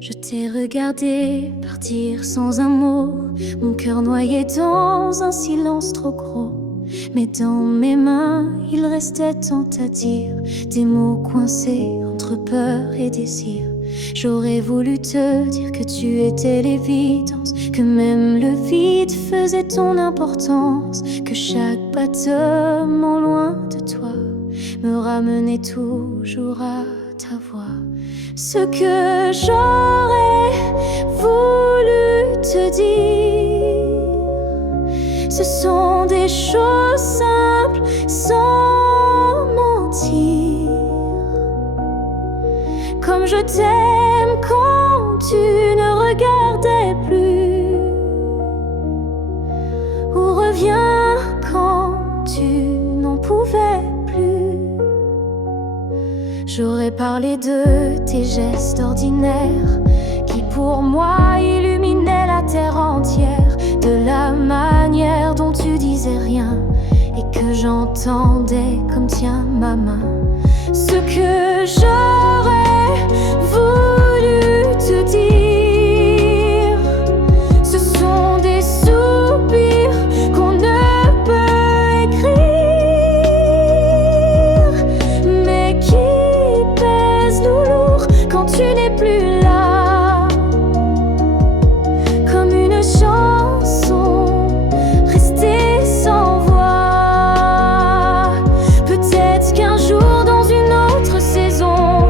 Je t'ai regardé partir sans un mot, mon cœur noyé dans un silence trop gros. Mais dans mes mains, il restait tant à dire, des mots coincés entre peur et désir. J'aurais voulu te dire que tu étais l'évidence, que même le vide faisait ton importance, que chaque battement loin de toi me ramenait toujours à ta voix. Ce que j'aurais voulu te dire, ce sont des choses simples sans mentir. Comme je t'aime quand tu ne regardais plus, ou reviens quand tu n'en pouvais plus. J'aurais parlé de tes gestes ordinaires qui pour moi illuminaient la terre entière, de la manière dont tu disais rien et que j'entendais comme tiens ma main. Ce que j'aurais voulu te dire, ce sont des soupirs qu'on ne peut écrire, mais qui pèsent lourd quand tu n'es plus là, comme une chanson restée sans voix. Peut-être qu'un jour dans une autre saison,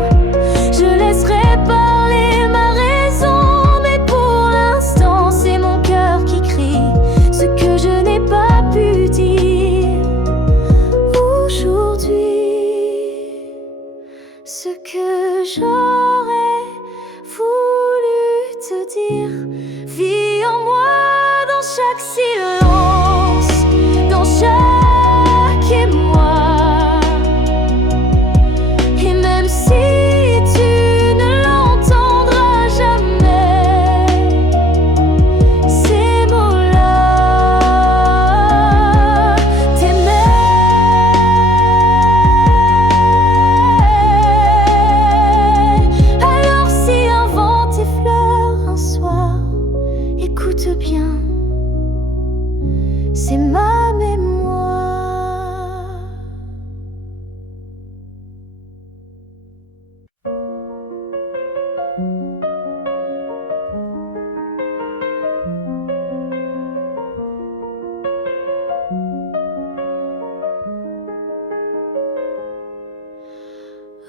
je laisserai parler ma raison, mais pour l'instant c'est mon cœur qui crie ce que je n'ai pas pu dire aujourd'hui. Ce que j'aurais voulu te dire vit en moi dans chaque silence, dans chaque émoi. Et même si tu ne l'entendras jamais, ces mots-là t'aimaient. Alors si un vent t'effleure un soir, écoute bien, c'est ma mémoire.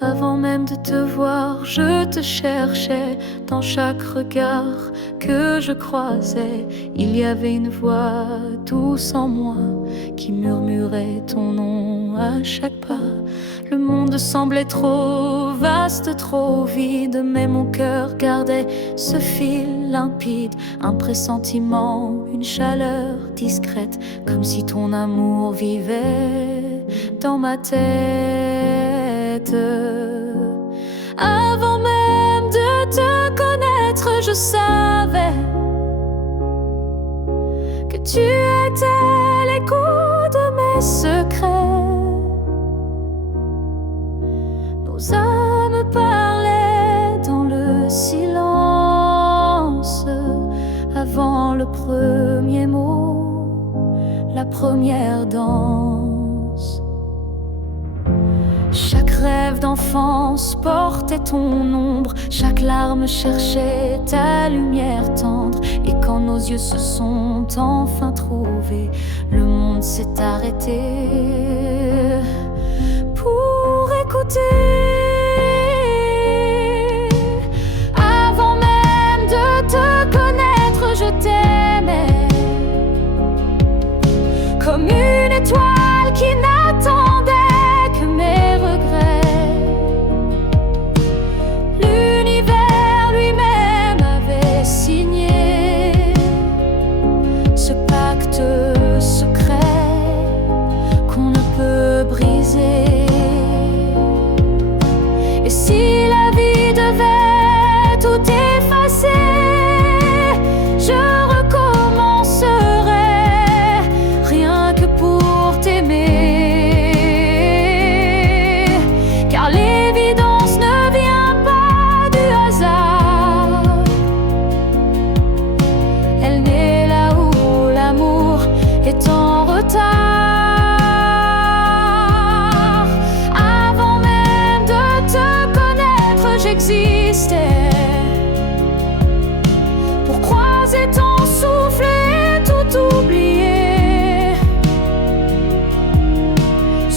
Avant même de te voir, je te cherchais dans chaque regard que je croisais. Il y avait une voix douce en moi qui murmurait ton nom à chaque pas. Le monde semblait trop vaste, trop vide, mais mon cœur gardait ce fil limpide, un pressentiment, une chaleur discrète, comme si ton amour vivait dans ma tête. Avant même de te connaître, je savais que tu étais l'écho de mes secrets. Nos âmes parlaient dans le silence, avant le premier mot, la première danse. Chaque rêve d'enfance portait ton ombre, chaque larme cherchait ta lumière tendre. Et quand nos yeux se sont enfin trouvés, le monde s'est arrêté pour écouter. Avant même de te connaître, je t'aimais comme une étoile qui n'attendait que mes regrets. L'univers lui-même avait signé ce pacte secret qu'on ne peut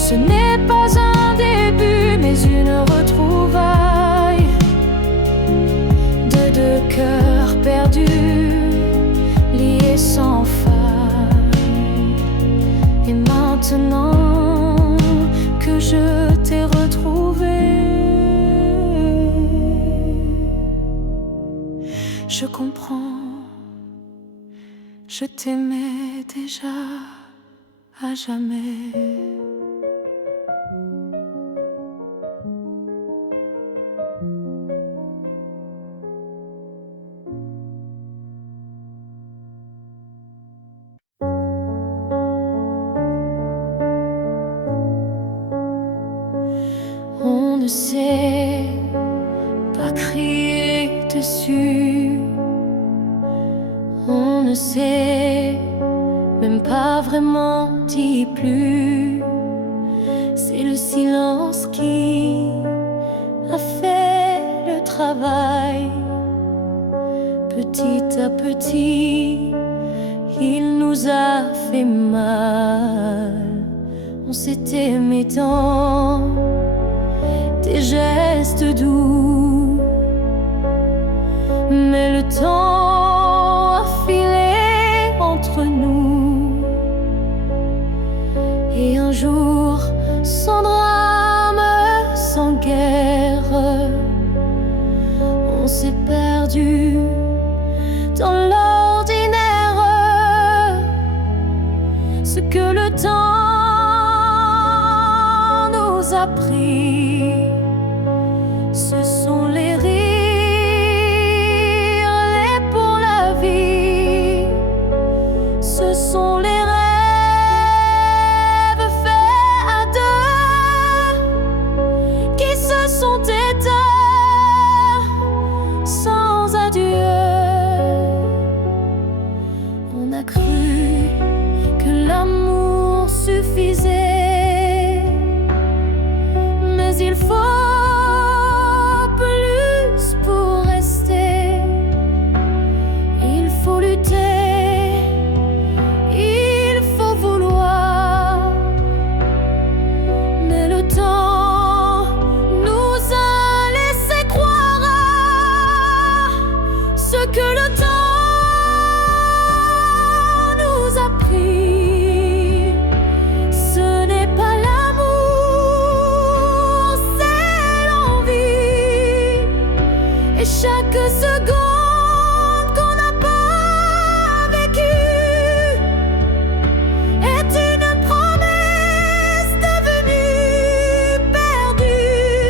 Ce n'est pas un début, mais une retrouvaille de deux cœurs perdus, liés sans faille. Et maintenant que je t'ai retrouvé, je comprends, je t'aimais déjà à jamais. On ne sait pas crier dessus, on ne sait même pas vraiment dit plus. C'est le silence qui a fait le travail. Petit à petit, il nous a fait mal. On s'est aimé tant, des gestes doux, mais le temps a filé entre nous. Et un jour, sans drame, sans guerre, on s'est perdu dans l'ordinaire. Ce que le temps nous a pris, ce sont les rires, les pour la vie. Ce sont les rêves faits à deux qui se sont éteints sans adieu. On a cru que l'amour suffisait, mais il faut que le temps nous a pris. Ce n'est pas l'amour, c'est l'envie. Et chaque seconde qu'on n'a pas vécue est une promesse devenue perdue.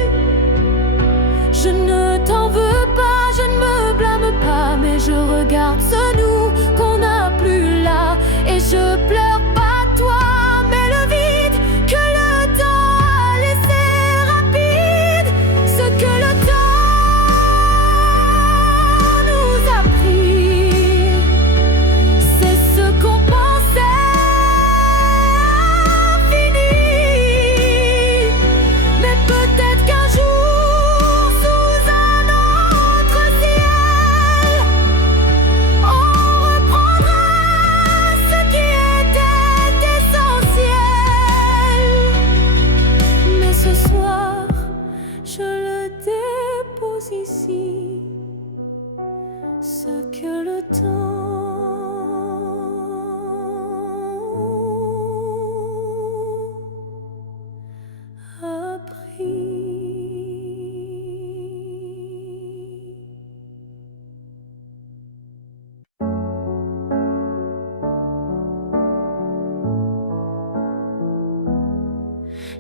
Je ne t'en veux pas, je ne me blâme pas, mais je regarde ce nous qu'on n'a plus là. Et je pleure pas toi, mais le vide que le temps a laissé rapide. Ce que le temps nous a pris, c'est ce qu'on pensait fini. Mais peut-être qu'un jour, sous un autre ciel, on reprendra ce qui était essentiel. Mais ce soir, je le dépose ici, ce que le temps a pris.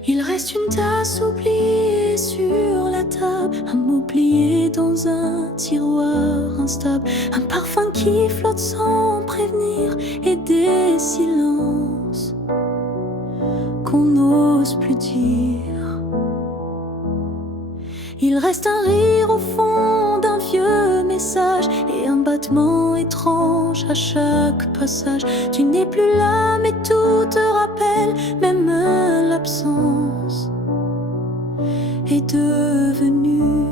Il reste une tasse oubliée sur la table, un mot plié dans un tiroir instable, un parfum qui flotte sans prévenir, et des silences qu'on n'ose plus dire. Il reste un rire au fond d'un vieux message et un battement étrange à chaque passage. Tu n'es plus là, mais tout te rappelle, même l'absence est devenue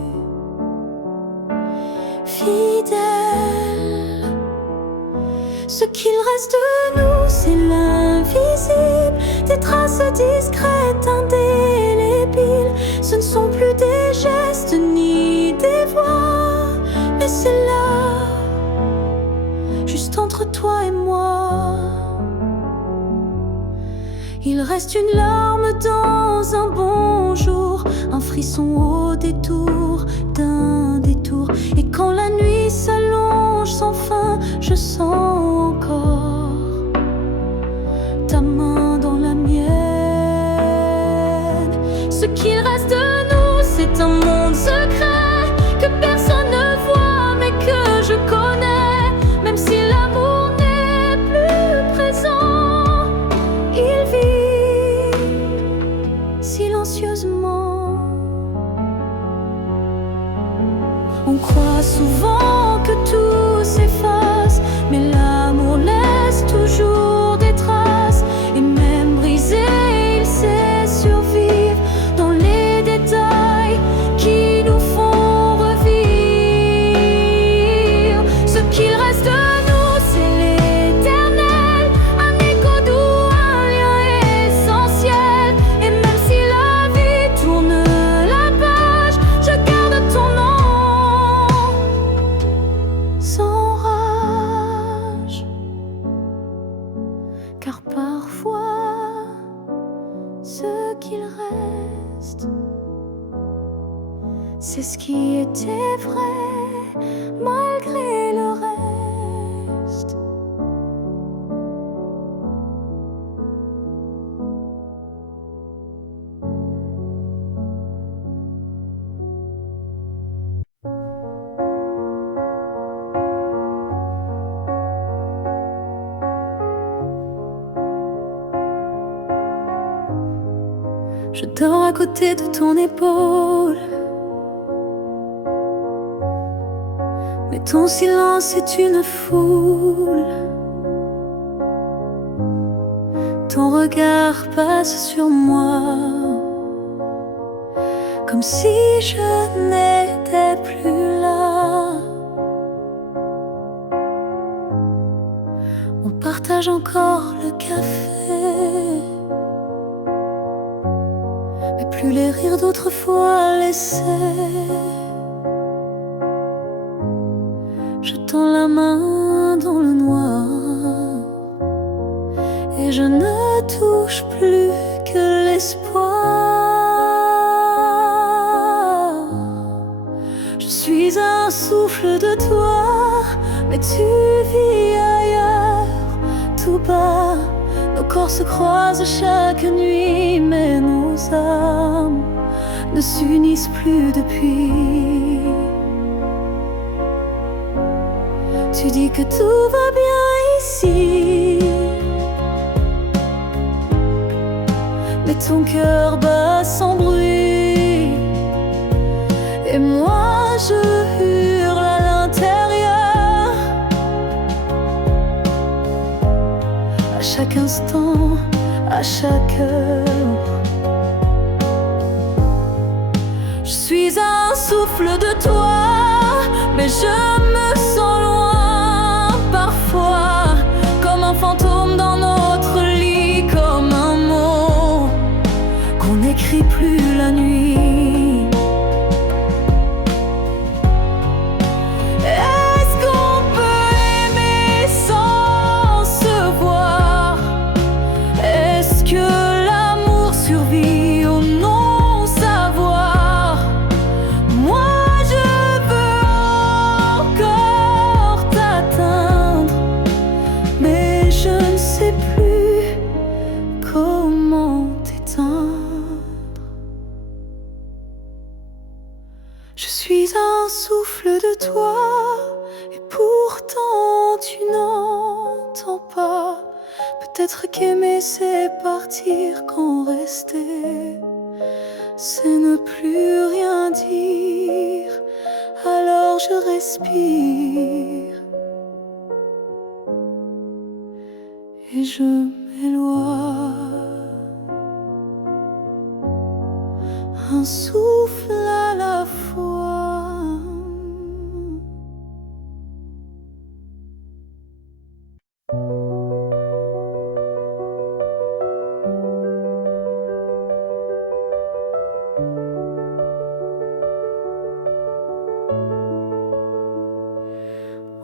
fidèle. Ce qu'il reste de nous, c'est l'invisible, des traces discrètes, un reste une larme dans un bonjour, un frisson au détour d'un détour. Et quand la nuit s'allonge sans fin, je sens encore ta main dans la mienne. Ce qu'il reste de nous, c'est un monde secret que personne ne voit mais que je connais. Même si l'amour n'est plus présent, il vit silencieusement. On croit souvent que tout s'efface, mais l'amour laisse toujours des traces. Et même brisé, il sait survivre dans les détails qui nous font revivre. Ce qu'il reste de nous, c'est l'éternel, un écho doux, un lien essentiel. Et même si la vie tourne la page, je garde ton nom sans rage. Car parfois, ce qu'il reste, c'est ce qui était vrai malgré le reste. Je dors à côté de ton épaule, mais ton silence est une foule. Ton regard passe sur moi, comme si je n'étais plus là. On partage encore le café, mais plus les rires d'autrefois laissés. Je tends la main dans le noir et je ne touche plus que l'espoir. Je suis un souffle de toi, mais tu vis ailleurs, tout bas. Nos corps se croisent chaque nuit, mais nos âmes ne s'unissent plus depuis. Tu dis que tout va bien ici, mais ton cœur bat sans bruit. Et moi je hurle à l'intérieur, à chaque instant, à chaque heure. Je suis un souffle de toi, mais je me sens loin parfois, comme un fantôme dans notre lit, comme un mot qu'on n'écrit plus la nuit. Est-ce qu'on peut aimer sans se voir? Est-ce que l'amour survit au non-savoir? Moi je veux encore t'atteindre, mais je ne sais plus comment t'éteindre. Je suis un souffle de toi, et pourtant tu n'entends pas. Peut-être qu'aimer c'est partir, quand rester c'est ne plus rien dire. Alors je respire et je m'éloigne, un souffle à la fois.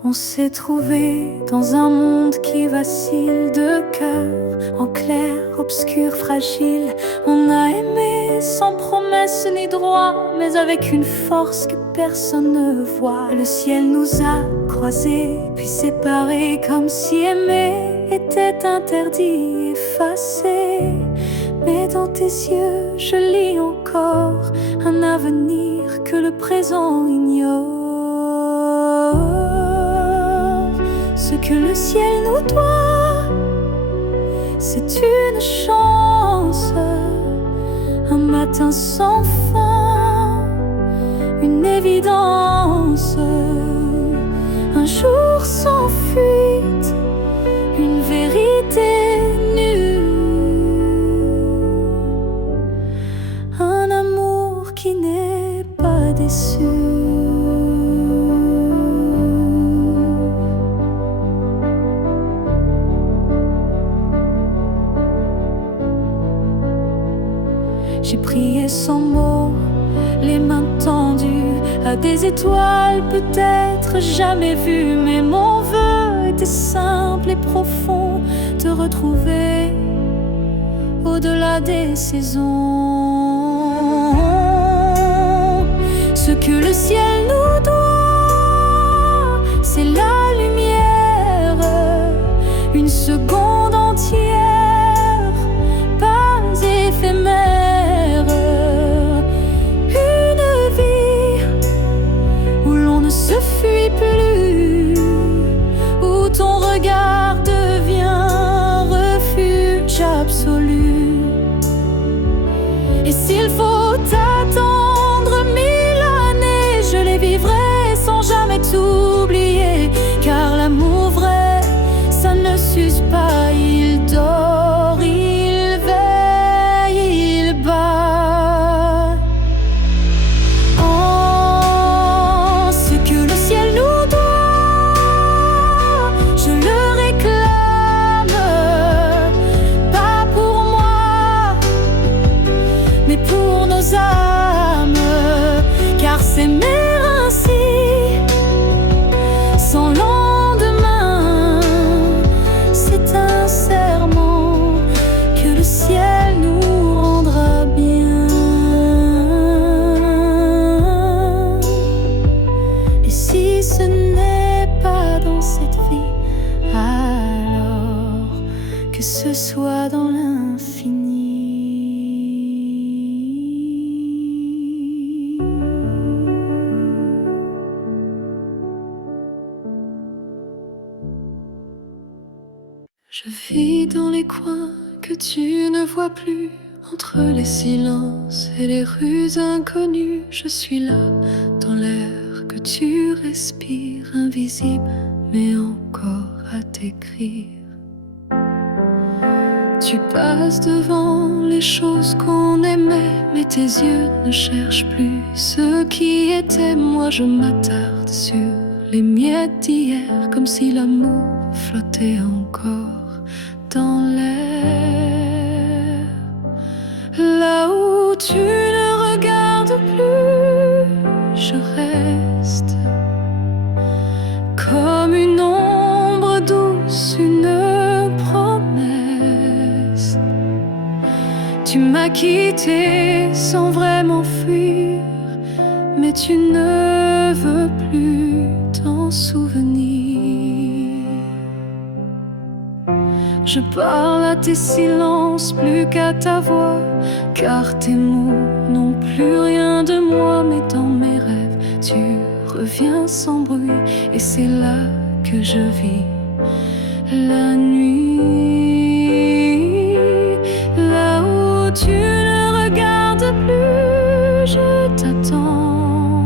On On s'est trouvé dans un monde qui vacille, de cœur en clair, obscur, fragile. On a aimé sans promesse ni droit, mais avec une force que personne ne voit. Le ciel nous a croisés, puis séparés, comme si aimer était interdit, effacé. Mais dans tes yeux, je lis encore un avenir que le présent ignore. Ce que le ciel nous doit, c'est une chance, un matin sans fin, une évidence, un jour sans fuite, une vérité nue, un amour qui n'est pas déçu. J'ai prié sans mots, les mains tendues à des étoiles peut-être jamais vues. Mais mon vœu était simple et profond, te retrouver au-delà des saisons. Ce que le ciel nous doit, c'est la lumière, une seconde entière, pas éphémère. Et s'il faut attendre 1000 années, je les vivrai sans jamais t'oublier. Car l'amour vrai, ça ne s'use pas. Il dort, il veille, il bat. Oh, ce que le ciel nous doit, je le réclame. Pas pour moi, mais pour nos âmes. Car s'aimer ainsi, sans lendemain, c'est un serment que le ciel nous rendra bien. Et si ce n'est pas dans cette vie, alors que ce soit dans l'infini. Je vis dans les coins que tu ne vois plus, entre les silences et les rues inconnues. Je suis là, dans l'air que tu respires, invisible mais encore à t'écrire. Tu passes devant les choses qu'on aimait, mais tes yeux ne cherchent plus ce qui était. Moi je m'attarde sur les miettes d'hier, comme si l'amour flottait encore dans l'air. Là où tu ne regardes plus, je reste comme une ombre douce, une promesse. Tu m'as quitté sans vraiment fuir, mais tu ne veux plus t'en souvenir. Je parle à tes silences plus qu'à ta voix, car tes mots n'ont plus rien de moi. Mais dans mes rêves, tu reviens sans bruit, et c'est là que je vis la nuit. Là où tu ne regardes plus, je t'attends,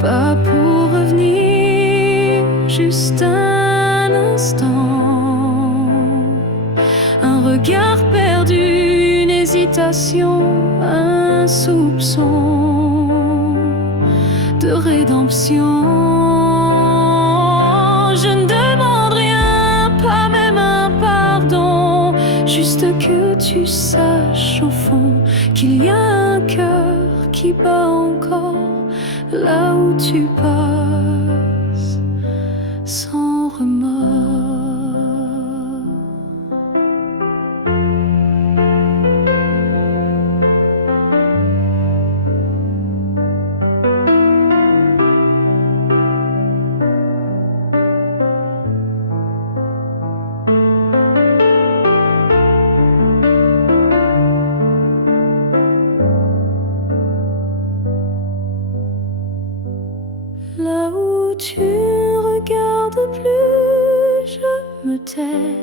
pas pour revenir, juste un instant. Un regard perdu, une hésitation, un soupçon de rédemption. Je ne demande rien, pas même un pardon, juste que tu saches au fond qu'il y a un cœur qui bat encore là où tu passes. remords. Là où tu regardes plus, je me tais.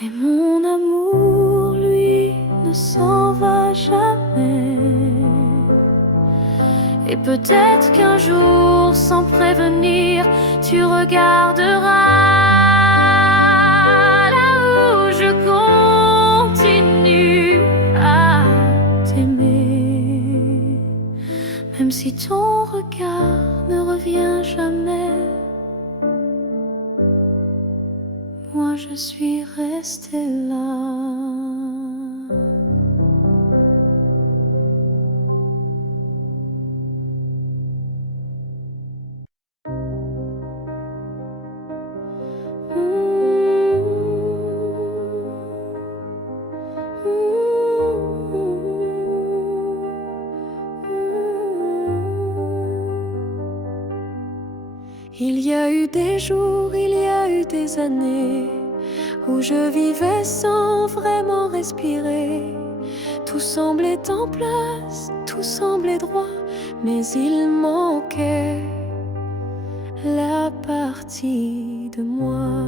Mais mon amour, lui, ne s'en va jamais. Et peut-être qu'un jour, sans prévenir, tu regarderas là où je continue à t'aimer. Même si ton regard ne revient jamais, moi je suis restée là. Il y a eu des jours, il y a eu des années où je vivais sans vraiment respirer. Tout semblait en place, tout semblait droit, mais il manquait la partie de moi.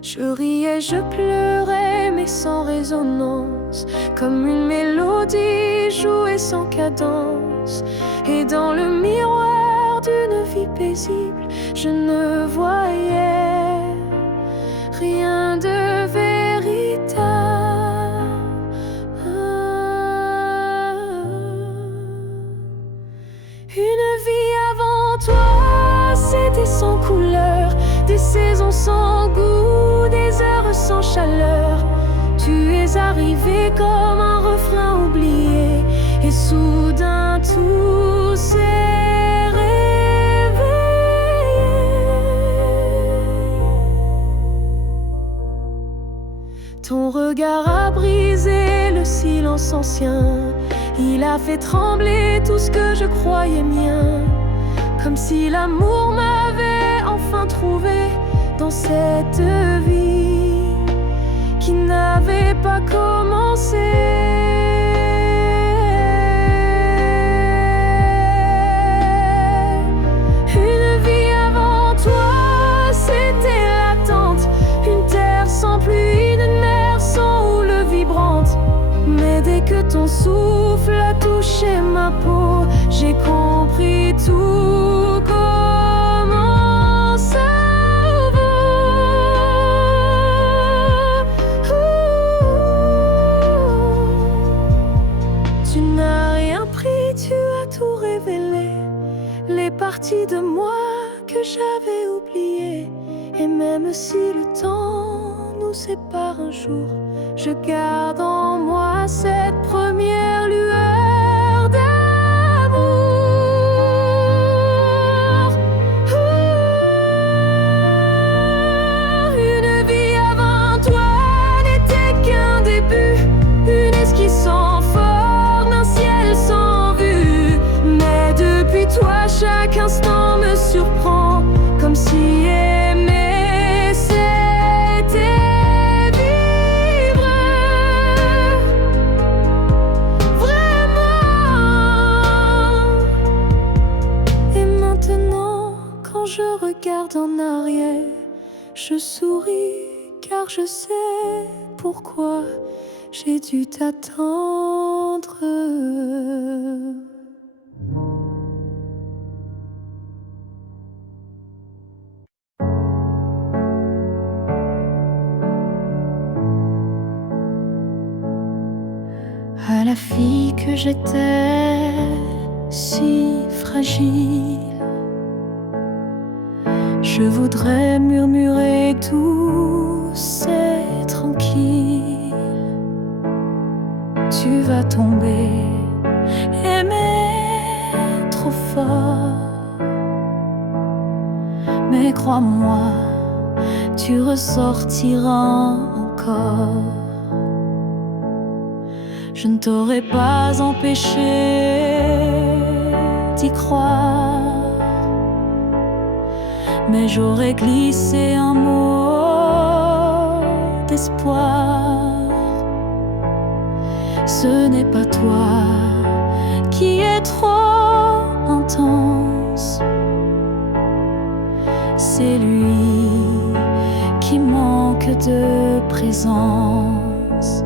Je riais, je pleurais, mais sans résonance, comme une mélodie jouée sans cadence. Et dans le miroir d'une vie paisible, je ne voyais rien de véritable. Une vie avant toi, c'était sans couleur, des saisons sans goût, des heures sans chaleur. Tu es arrivé comme un refrain oublié, et soudain tout s'est réveillé. Ton regard a brisé le silence ancien, il a fait trembler tout ce que je croyais mien, comme si l'amour m'avait enfin trouvé dans cette vie qui n'avait pas commencé. Une vie avant toi, c'était l'attente, une terre sans pluie, une mer sans houle vibrante. Mais dès que ton souffle a touché ma peau, j'ai compris tout commence à nouveau. Tu n'as rien pris, tu as tout révélé, les parties de moi que j'avais oubliées. Et même si le temps nous sépare un jour, je garde en moi cette première lueur d'amour. Une vie avant toi n'était qu'un début, une esquisse sans forme, un ciel sans vue. Mais depuis toi, chaque instant me surprend, comme si aimer c'était vivre vraiment. Et maintenant, quand je regarde en arrière, je souris car je sais pourquoi j'ai dû t'attendre. À la fille que j'étais, si fragile, je voudrais murmurer douce et tranquille. Tu vas tomber, aimer trop fort, crois-moi, tu ressortiras encore. Je ne t'aurais pas empêché d'y croire, mais j'aurais glissé un mot d'espoir. Ce n'est pas toi qui es trop intense, c'est lui qui manque de présence.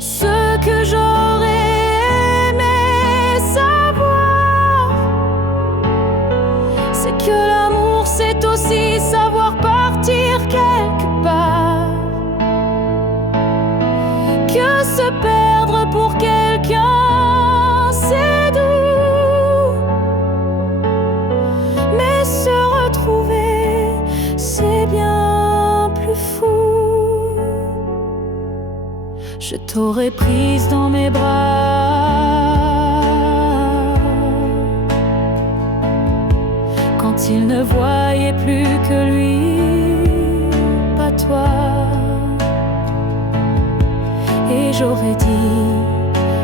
Ce que j'aurais aimé savoir, c'est que l'amour c'est aussi savoir partir quelque part, que se perdre pour quelqu'un c'est doux, mais se retrouver c'est bien plus fou. Je t'aurais prise dans mes bras quand il ne voyait plus que lui, pas toi. Et j'aurais dit,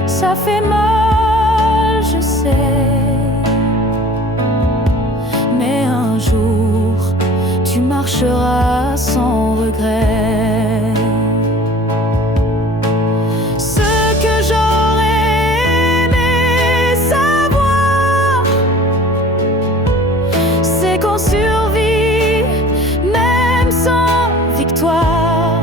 ça fait mal, je sais, mais un jour tu marcheras sans regret. Qu'on survit même sans victoire,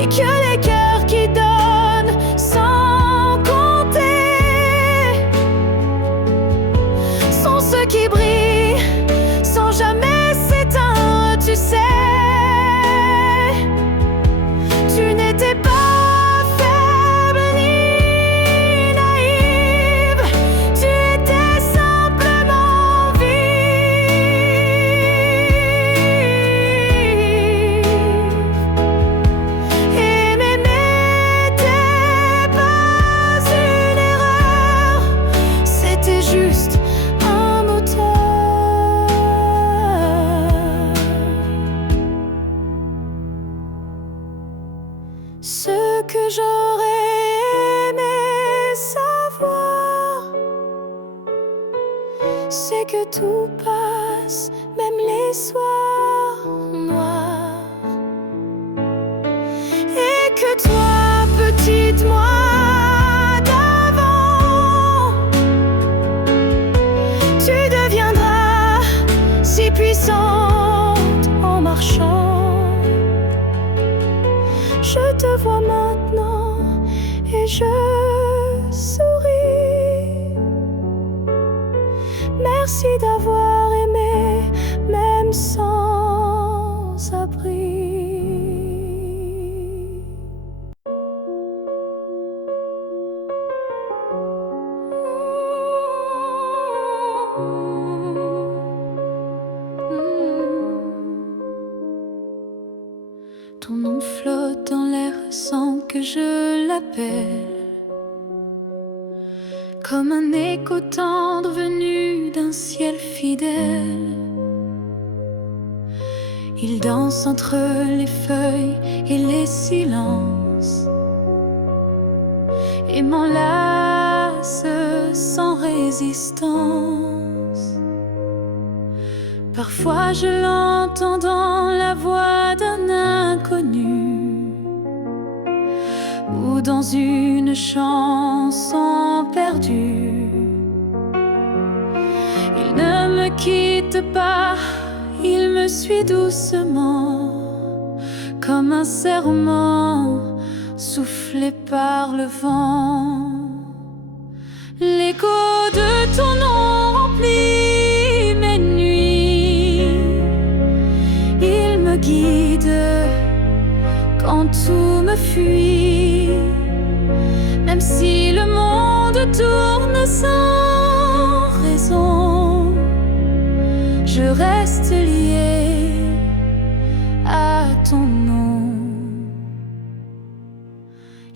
et que les cœurs qui donnent sans compter sont ceux qui brillent sans jamais s'éteindre. Tu sais, tu n'étais pas faible ni naïve, tu étais simplement aimer n'était pas une erreur, c'était juste un moteur. Ce que j'aurais aimé savoir, c'est que tout passe, même les soirs noirs, et que toi, petite moi d'avant, tu deviendras si puissante en marchant. Je te vois maintenant et je souris. Merci d'avoir aimé, même sans abri. Ton nom flotte dans l'air sans que je l'appelle, comme un écho tendre venu d'un ciel fidèle. Il danse entre les feuilles et les silences et m'enlace sans résistance. Parfois je l'entends dans la voix d'un inconnu ou dans une chanson perdue. Il ne me quitte pas, il me suit doucement, comme un serment soufflé par le vent. L'écho de ton nom remplit mes nuits, il me guide quand tout me fuit. Même si le monde tourne sans raison, je reste lié à ton nom.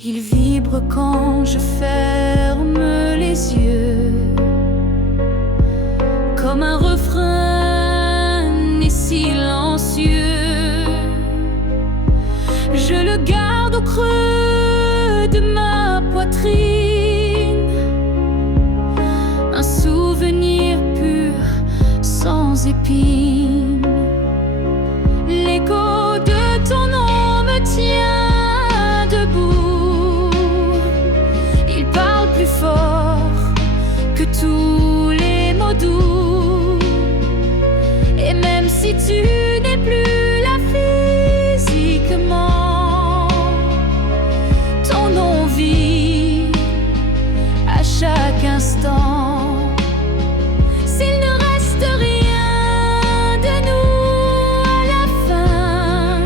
Il vibre quand je ferme les yeux, comme un refrain et silencieux. Je le garde au creux de ma poitrine, un souvenir pur sans épines. L'écho de ton nom me tient debout. Il parle plus fort que tous les mots doux. Et même si tu n'es plus là physiquement, ton nom vit à chaque instant. S'il ne reste rien de nous à la fin,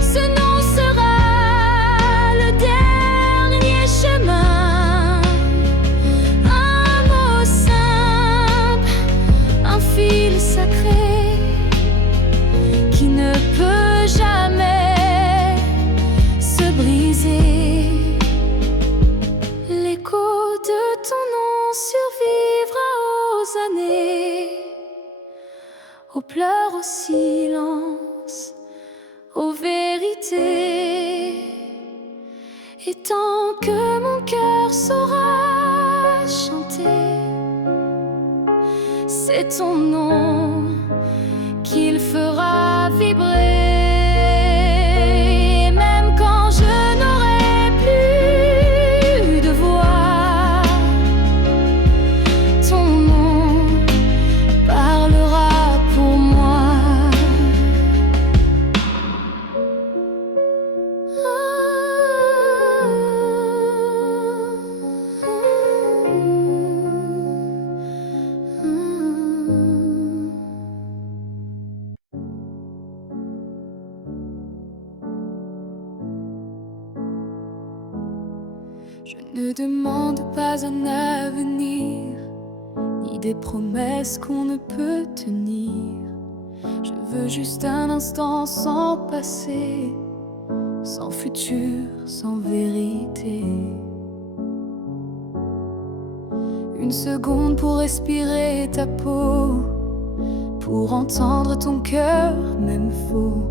ce nom sera le dernier chemin. Un mot simple, un fil sacré qui ne peut jamais se briser. L'écho de ton nom survivra aux années, aux pleurs, au silence, aux vérités. Et tant que mon cœur saura chanter, c'est ton nom qu'il fera vibrer. Même quand je n'aurai plus de voix, ton nom parlera pour moi. Je ne demande pas un avenir, ni des promesses qu'on ne peut tenir. Je veux juste un instant sans passé, sans futur, sans vérité. Une seconde pour respirer ta peau, pour entendre ton cœur même faux.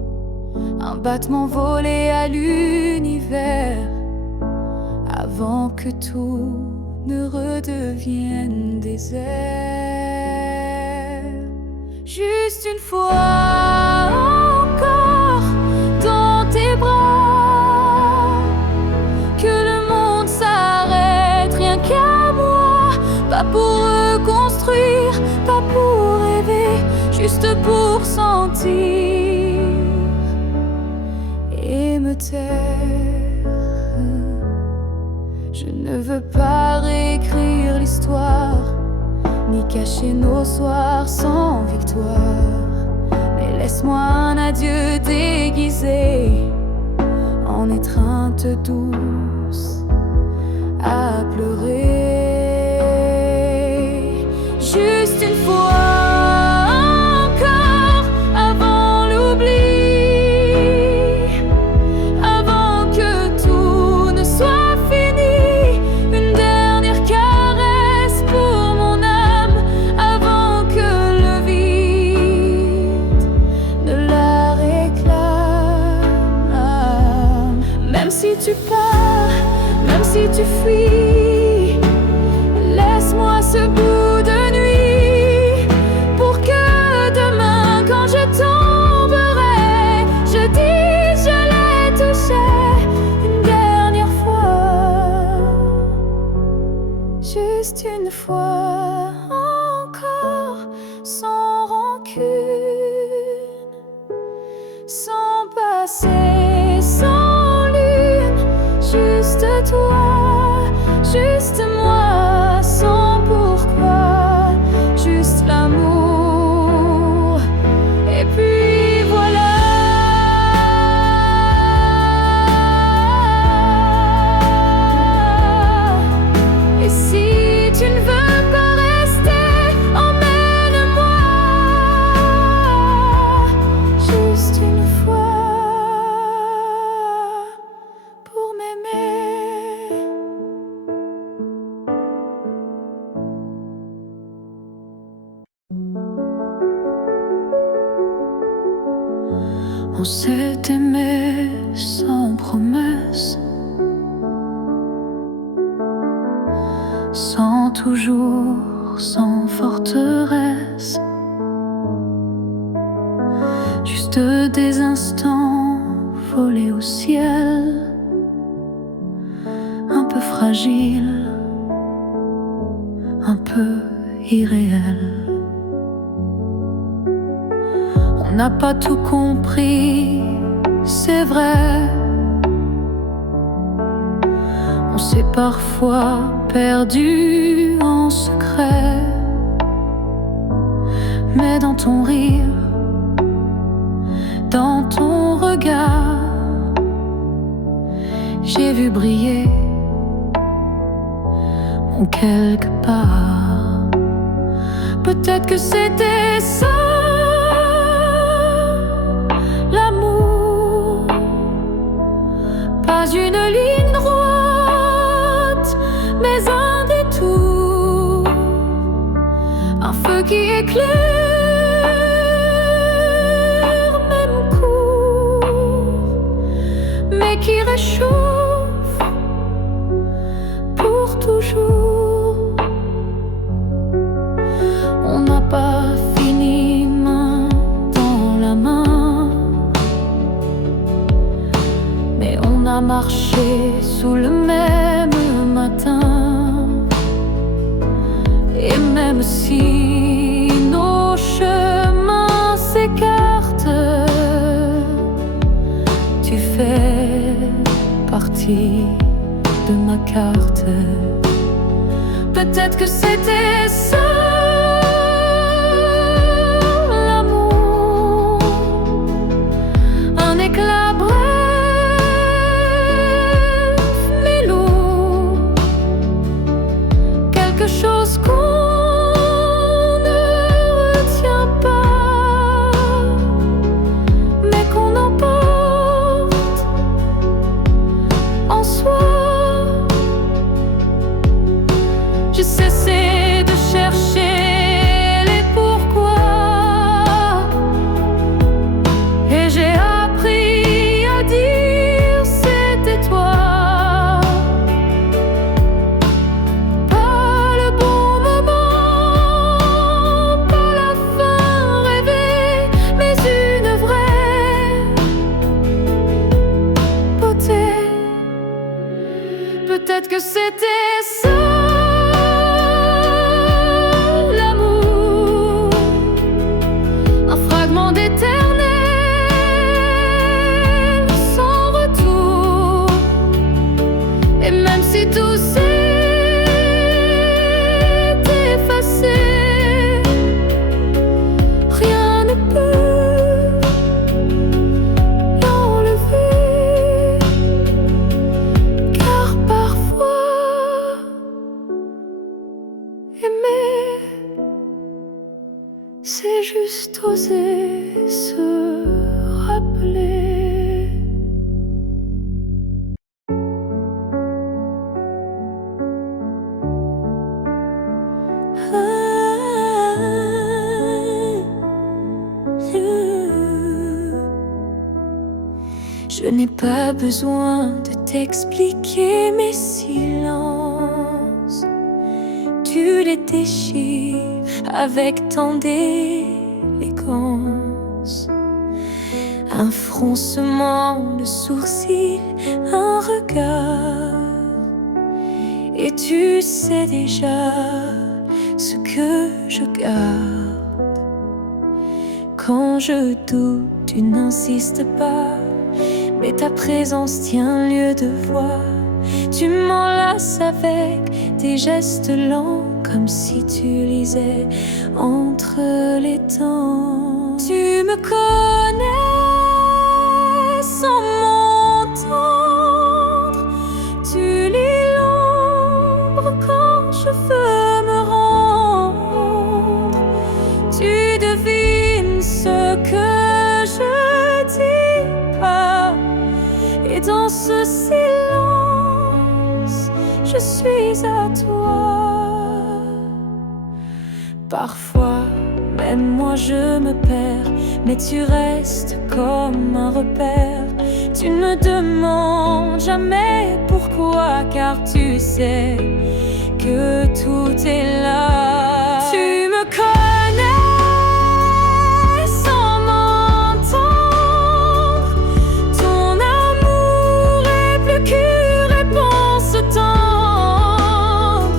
Un battement volé à l'univers, avant que tout ne redevienne désert. Juste une fois encore dans tes bras, que le monde s'arrête rien qu'à moi. Pas pour reconstruire, pas pour rêver, juste pour sentir et me taire. Je ne veux pas réécrire l'histoire, ni cacher nos soirs sans victoire. Mais laisse-moi un adieu déguisé en étreinte douce à pleurer. Juste une fois encore avant l'oubli, avant que tout ne soit fini. Une dernière caresse pour mon âme avant que le vide ne la réclame. Même si tu pars, même si tu fuis, laisse-moi ce bout de nuit pour que demain, quand je tomberai, je dise je l'ai touché une dernière fois. Juste une fois encore, sans rancune, sans passé, sans lune. Juste toi, juste moi, sans pourquoi, juste l'amour. Et puis voilà. Et si tu ne veux pas rester, emmène-moi. Juste une fois. On s'est aimé sans promesse, sans toujours, sans forteresse, juste des instants volés au ciel, un peu fragile, un peu irréel. On n'a pas tout compris, c'est vrai. On s'est parfois perdu en secret. Mais dans ton rire, dans ton regard, j'ai vu briller mon quelque part. Peut-être que c'était ça, l'amour, pas une ligne droite, mais un détour, un feu qui éclaire, même court, mais qui réchauffe pour toujours. On n'a pas fini main dans la main, mais on a marché sous le même matin. Et même si nos chemins s'écartent, tu fais partie de ma carte. Peut-être que c'était ça, l'amour, un éclat bref mais lourd, quelque chose qu'on ne retient pas, mais qu'on emporte en soi. J'ai cessé de chercher les pourquoi, et j'ai appris à dire c'était toi. Pas le bon moment, pas la fin rêvée, mais une vraie beauté. Peut-être que c'était ça, l'amour, un fragment d'éternel sans retour. Et même si tout s'est effacé, rien ne peut l'enlever, car parfois aimer, c'est juste oser se rappeler. Je n'ai pas besoin de t'expliquer mes silences. Tu les déchires avec tant d'élégance. Un froncement de sourcils, un regard, et tu sais déjà ce que je garde. Quand je doute, tu n'insistes pas, mais ta présence tient lieu de voix. Tu m'enlaces avec tes gestes lents, comme si tu lisais entre les temps. Tu me connais sans m'entendre, tu lis l'ombre quand je veux me rendre. Tu devines ce que je dis pas, et dans ce silence, je suis à toi. Parfois, même moi je me perds, mais tu restes comme un repère. Tu ne demandes jamais pourquoi, car tu sais que tout est là. Tu me connais sans m'entendre. Ton amour est plus qu'une réponse tendre.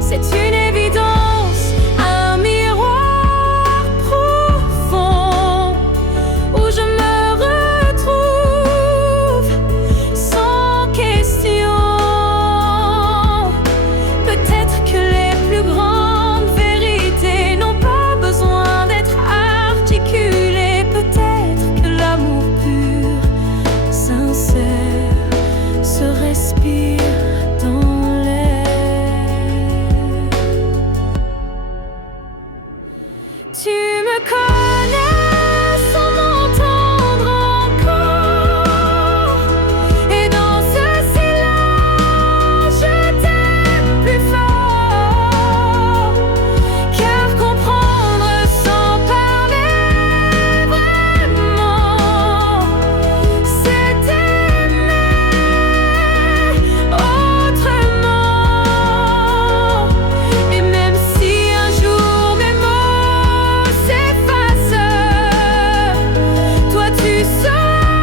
C'est une évidence, un miroir profond où je me retrouve sans question. Peut-être que les plus grandes vérités n'ont pas besoin d'être articulées. Peut-être que l'amour pur, sincère, se respire dans l'air. Tu me connais sans m'entendre encore, et dans ce silence je t'aime plus fort. Car comprendre sans parler vraiment, c'est aimer autrement. Et même si un jour mes mots s'effacent, toi tu seras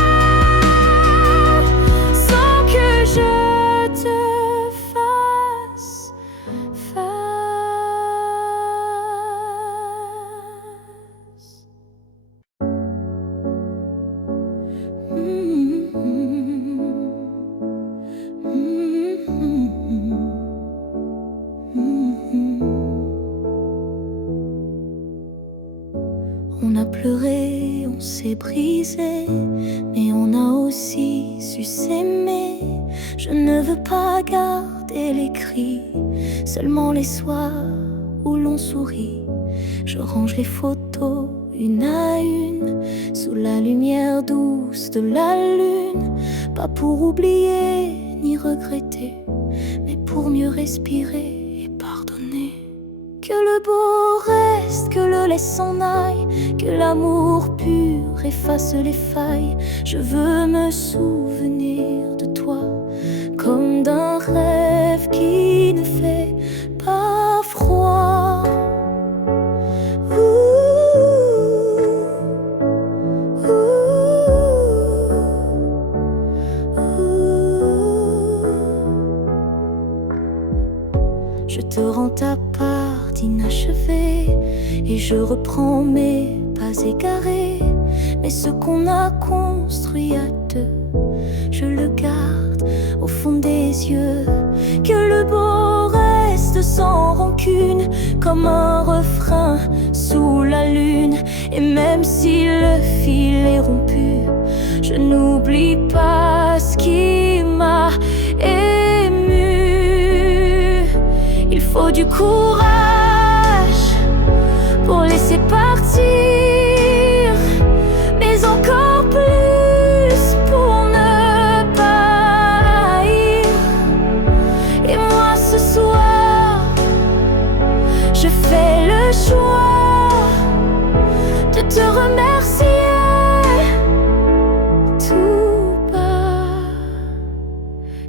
sans que je te fasse face. On a pleuré, on s'est brisé, mais on a aussi su s'aimer. Je ne veux pas garder les cris, seulement les soirs où l'on sourit. Je range les photos une à une sous la lumière douce de la lune. Pas pour oublier ni regretter, mais pour mieux respirer et pardonner. Que le beau reste, que le laisse s'en aille, que l'amour pur efface les failles. Je veux me souvenir de toi comme d'un rêve qui ne fait pas froid. Je te rends ta part d'inachevée et je reprends mes pas égarés. Mais ce qu'on a construit à deux, je le garde au fond des yeux. Que le beau reste sans rancune, comme un refrain sous la lune. Et même si le fil est rompu, je n'oublie pas ce qui m'a ému. Il faut du courage pour laisser partir, mais encore plus pour ne pas haïr. Et moi ce soir, je fais le choix de te remercier tout bas.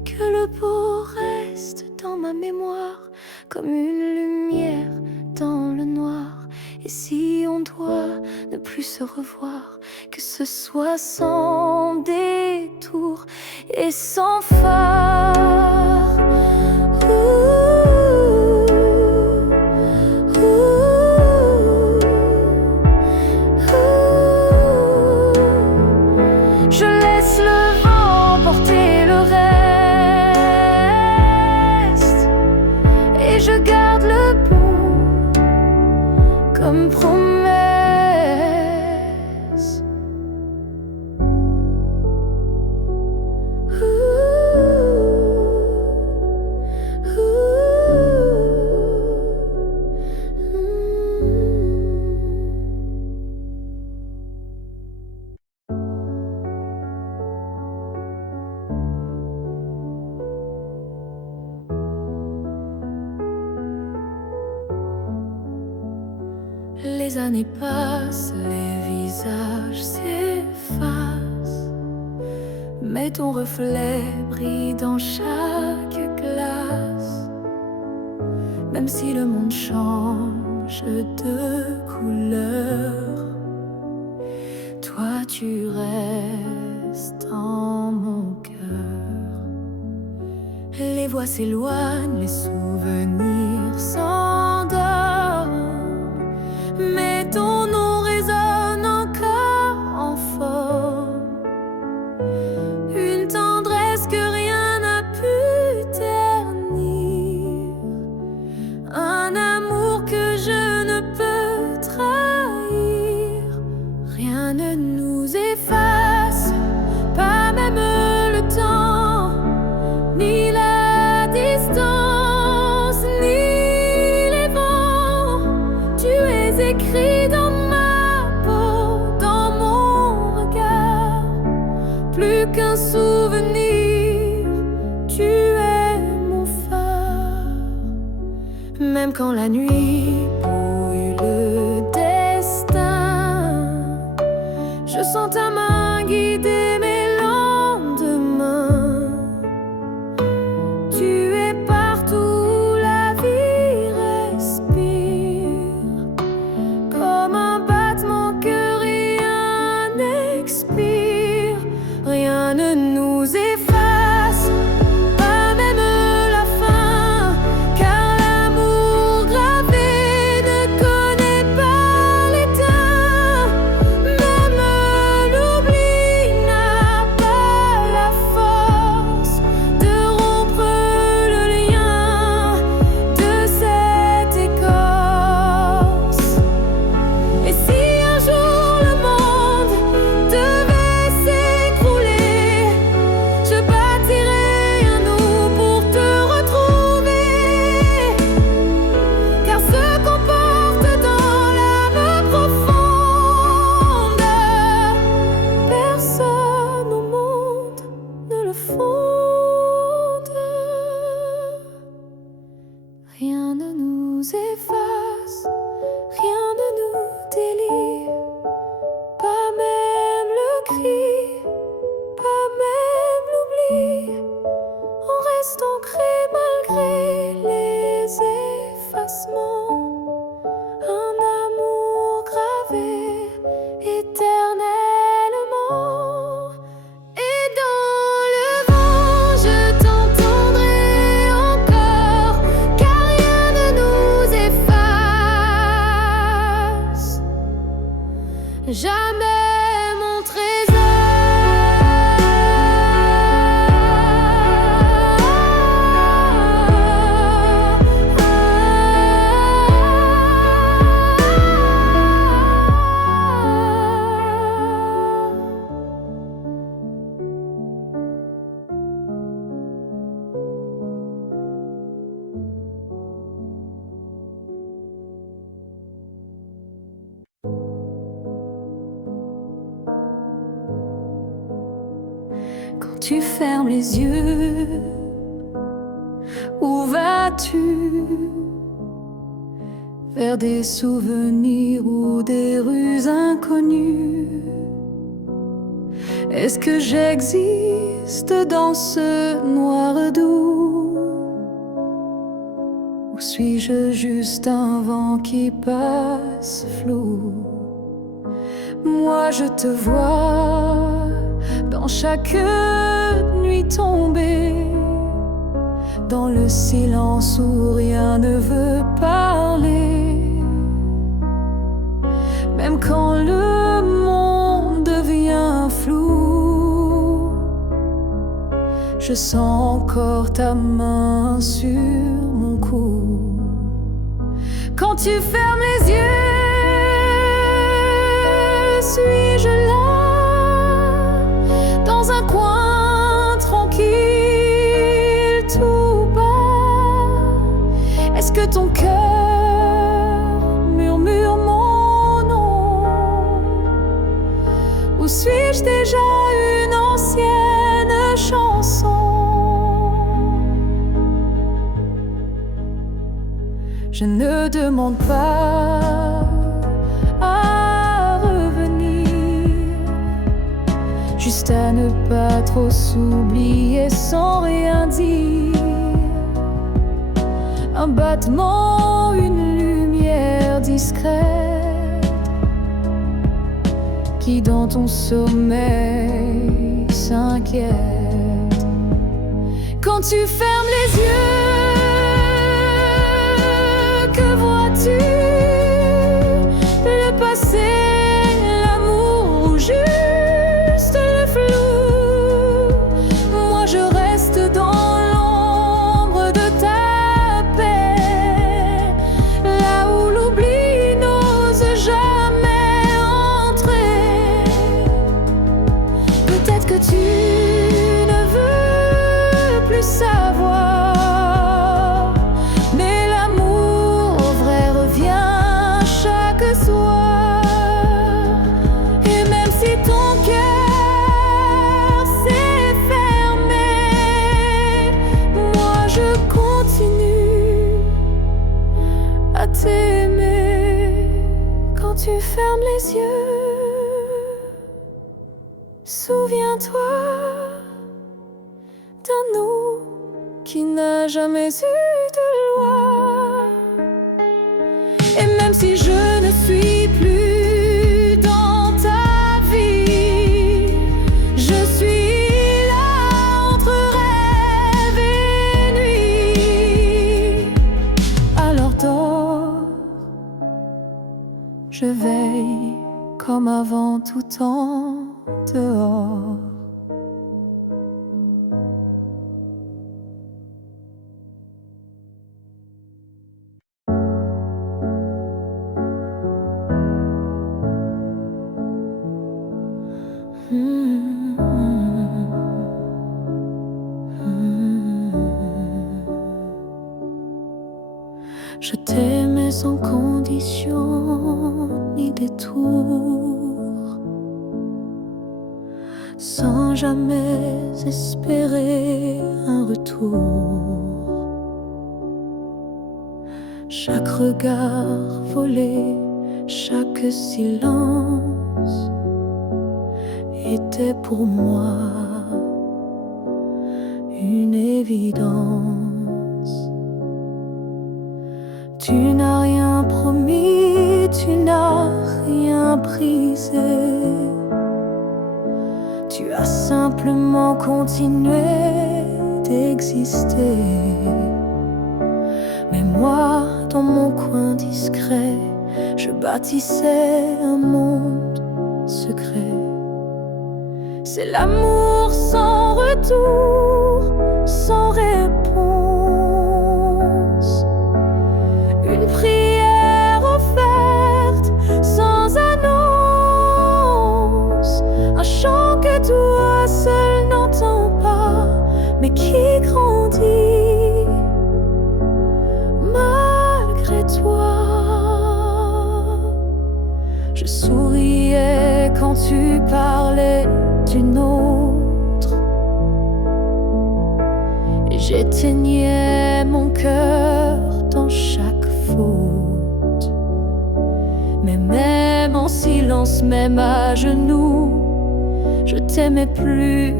Que le beau reste dans ma mémoire comme une lumière dans le noir. Et si on doit ne plus se revoir, que ce soit sans détour et sans phare. Je laisse le vent porter le reste, et je garde le bon comme promesse. Les années passent, les vies visage s'efface, mais ton reflet brille dans chaque glace. Même si le monde change de couleur, toi tu restes en mon cœur. Les voix s'éloignent, les souvenirs s'endorment, mais ton nom résonne encore en forme. Une tendresse que rien n'a pu ternir, un amour que je ne peux trahir. Rien ne nous efface, pas même le temps, ni la distance, ni les vents. Tu es écrit dans ma peau, dans mon regard. Plus qu'un souvenir, tu es mon phare. Même quand la nuit brouille le destin, je sens ta main guider mes lendemains. Tu es partout où la vie respire, comme un battement que rien n'expire. Rien ne nous efface, pas même la fin, car l'amour gravé ne connaît pas l'éteint. Même l'oubli n'a pas la force de rompre le lien de cette écorce. Et si un jour le monde devait s'écrouler, je bâtirai un nous pour te retrouver, car ce qu'on porte dans l'âme profonde, personne au monde ne le fonde. Rien ne nous efface, rien ne nous délie, pas même le cri, pas même l'oubli. On reste ancré malgré les effacements, un amour gravé éternellement. Et dans le vent, je t'entendrai encore, car rien ne nous efface. Jamais mon trésor. Quand tu fermes les yeux, où vas-tu? Vers des souvenirs ou des rues inconnues? Est-ce que j'existe dans ce noir doux? Ou suis-je juste un vent qui passe flou? Moi je te vois dans chaque nuit tombée, dans le silence où rien ne veut parler. Même quand le monde devient flou, je sens encore ta main sur mon cou. Quand tu fermes les yeux, suis-je là, dans un coin tranquille, tout bas? Est-ce que ton cœur murmure mon nom? Ou suis-je déjà une ancienne chanson? Je ne demande pas à revenir, juste à ne pas trop s'oublier sans rien dire. Un battement, une lumière discrète qui dans ton sommeil s'inquiète. Quand tu fermes les yeux, que vois-tu? Le passé, l'amour ou juste le flou? Moi je reste dans l'ombre de ta paix, là où l'oubli n'ose jamais entrer. Peut-être que tu ne veux plus savoir, mais l'amour vrai revient chaque soir. Et même si ton cœur s'est fermé, moi je continue à t'aimer. Quand tu fermes les yeux, souviens-toi d'un nous qui n'a jamais eu de loi. Et même si je ne suis plus dans ta vie, je suis là entre rêve et nuit. Alors dors, je veille comme avant tout temps dehors. Je t'aimais sans condition ni détour, sans jamais espérer un retour. Chaque regard volé, chaque silence était pour moi une évidence. Tu n'as rien promis, tu n'as rien brisé. Tu as simplement continué d'exister. Mais moi, dans mon coin discret, je bâtissais un monde secret. C'est l'amour sans retour, sans réponse. Une prière offerte sans annonce. Un chant que toi seul n'entends pas, mais qui grandit malgré toi. Je souriais quand tu parlais d'une autre, et j'éteignais mon cœur dans chaque faute. Mais même en silence, même à genoux, je t'aimais plus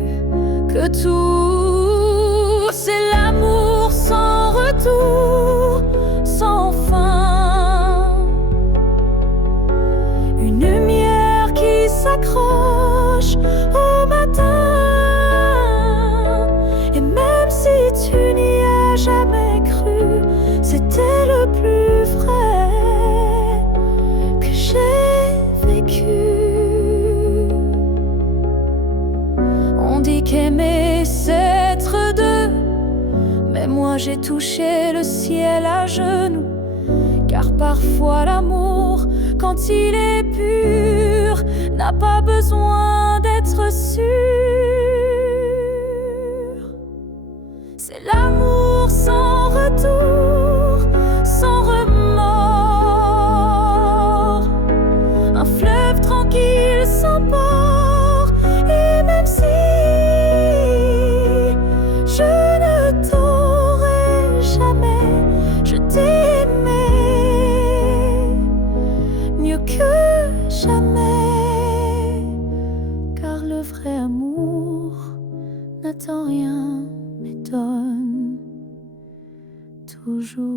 que tout. C'est l'amour sans retour, sans fin. Une lumière qui s'accroche au matin. Et même si tu n'y as jamais cru, c'était le plus vrai que j'ai vécu. On dit qu'aimer c'est être deux, mais moi j'ai touché le ciel à genoux. Car parfois l'amour, quand il est pur, n'a pas besoin d'être sûr. C'est l'amour sans retour, sans remords. Un fleuve tranquille sans port. Et même si je ne t'aurai jamais, je t'aimais mieux que jamais. Car le vrai amour n'attends rien, mais donne toujours.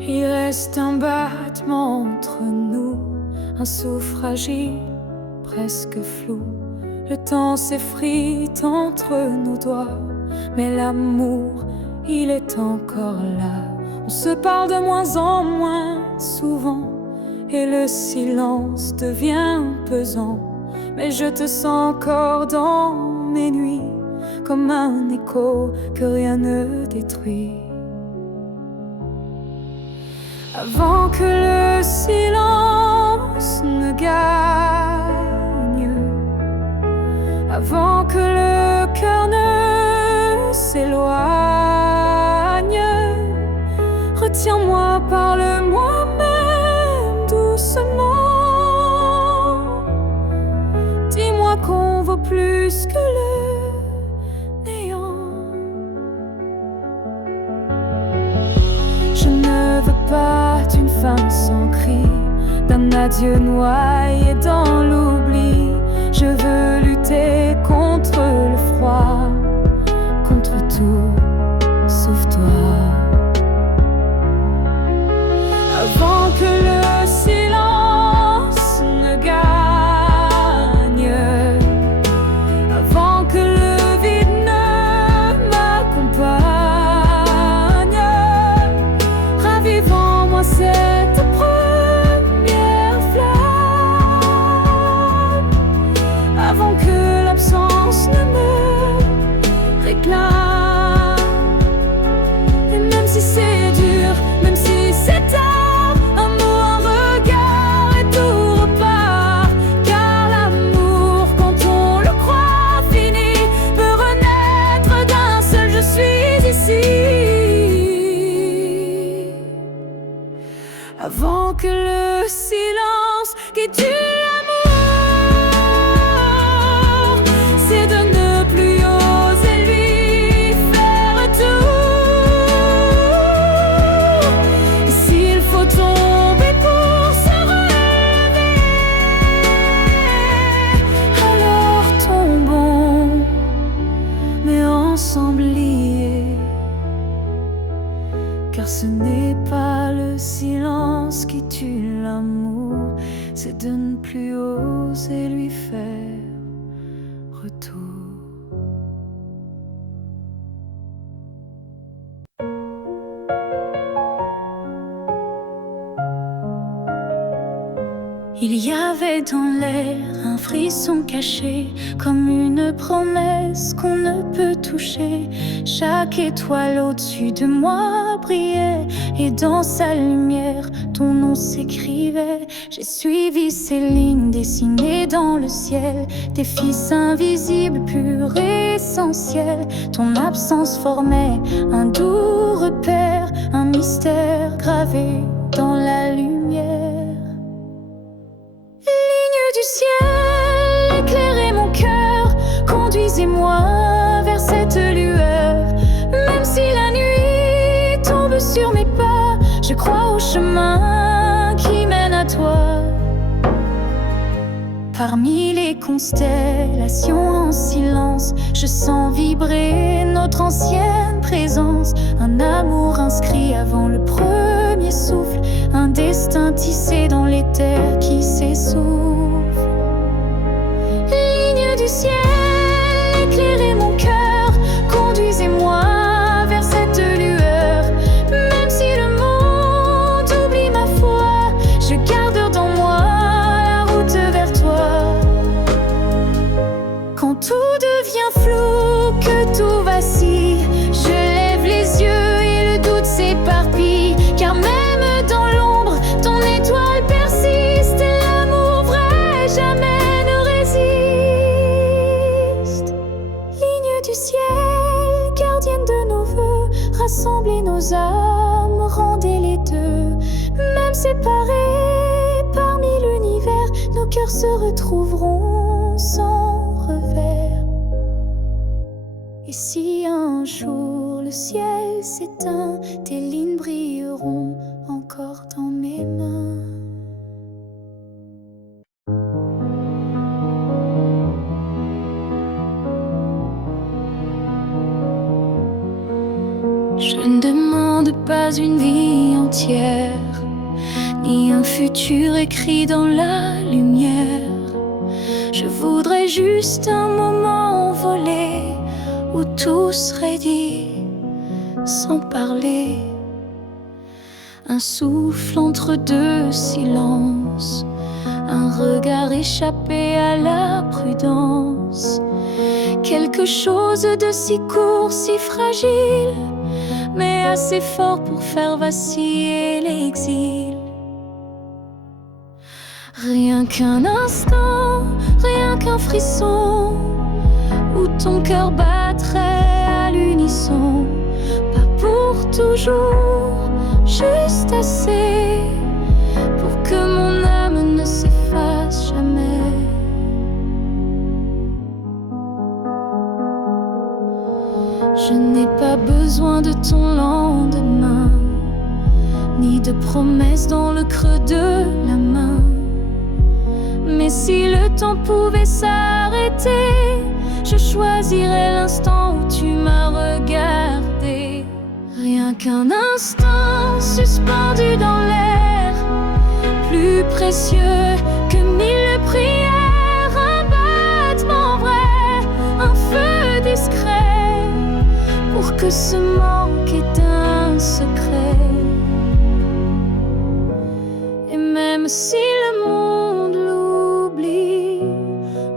Il reste un battement entre nous, un souffle fragile, presque flou. Le temps s'effrite entre nos doigts, mais l'amour, il est encore là. On se parle de moins en moins souvent, et le silence devient pesant. Mais je te sens encore dans mes nuits, comme un écho que rien ne détruit. Avant que le silence ne gagne, avant que le cœur ne s'éloigne, retiens-moi, parle-moi même doucement. Dis-moi qu'on vaut plus que le néant. Je ne veux pas d'une fin sans cri, d'un adieu noyé dans l'oubli. Je veux lutter contre le froid, contre tout sauf toi. Avant que le silence ne gagne, avant que le vide ne m'accompagne, ravivons-moi cette première flamme, avant que l'absence ne me réclame. Et même si c'est dur, même si c'est tard, un mot, un regard et tout repart. Car l'amour, quand on le croit fini, peut renaître d'un seul je suis ici. Avant que le silence qui tue l'amour, c'est de ne plus oser lui faire tout. Et s'il faut tomber pour se relever, alors tombons, mais ensemble liés. Car ce n'est pas le silence qui tue l'amour, c'est de ne plus oser lui faire retour. Il y avait dans l'air un frisson caché, comme une promesse qu'on ne peut toucher. Chaque étoile au-dessus de moi brillait, et dans sa lumière, ton nom s'écrivait. J'ai suivi ces lignes dessinées dans le ciel, des fils invisibles, purs et essentiels. Ton absence formait un doux repère, un mystère gravé dans la lumière. Ligne du ciel, éclairez mon cœur, conduisez-moi vers cette lueur. Même si la nuit tombe sur mes pas, je crois au chemin qui mène à toi. Parmi les constellations en silence, je sens vibrer notre ancienne présence. Un amour inscrit avant le premier souffle, un destin tissé dans les terres qui s'essouffle. Ligne du ciel, éclairez mon cœur, conduisez-moi vers cette lueur. Même si le monde oublie ma foi, je garde dans moi la route vers toi. Quand tout devient flou, que tout vacille, je lève les yeux et le doute s'éparpille. Car même dans l'ombre, ton étoile persiste, et l'amour vrai jamais ne résiste. Ligne du ciel, gardienne de nos vœux, rassemblez nos âmes, rendez les deux. Même séparés parmi l'univers, nos cœurs se retrouveront sans revers. Et si un jour le ciel s'éteint, tes lignes brilleront encore dans mes mains. Je ne demande pas une vie entière, ni un futur écrit dans la lumière. Je voudrais juste un moment envolé où tout serait dit sans parler. Un souffle entre deux silences, un regard échappé à la prudence. Quelque chose de si court, si fragile, mais assez fort pour faire vaciller l'exil. Rien qu'un instant, rien qu'un frisson, où ton cœur battrait à l'unisson. Pas pour toujours, juste assez pour que mon âme ne s'efface jamais. Je n'ai pas besoin de ton lendemain, ni de promesses dans le creux de la main. Mais si le temps pouvait s'arrêter, je choisirais l'instant où tu m'as regardé. Rien qu'un instant suspendu dans l'air, plus précieux que 1000 prières. Un battement vrai, un feu discret, pour que ce manque ait un secret. Et même si le monde l'oublie,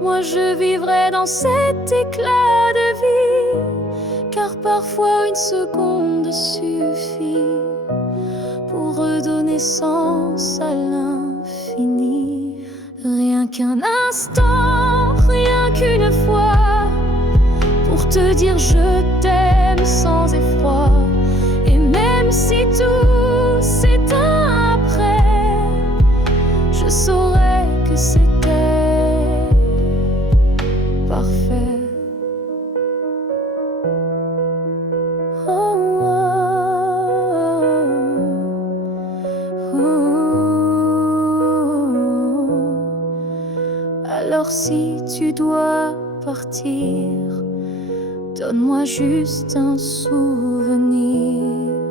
moi je vivrai dans cet éclat de vie, car parfois une seconde suffit pour redonner sens à l'infini. Rien qu'un instant, rien qu'une fois, pour te dire je t'aime sans effroi. Et même si tout s'éteint après, je saurais que c'était parfait. Oh, oh, oh. Alors si tu dois partir, donne-moi juste un souvenir.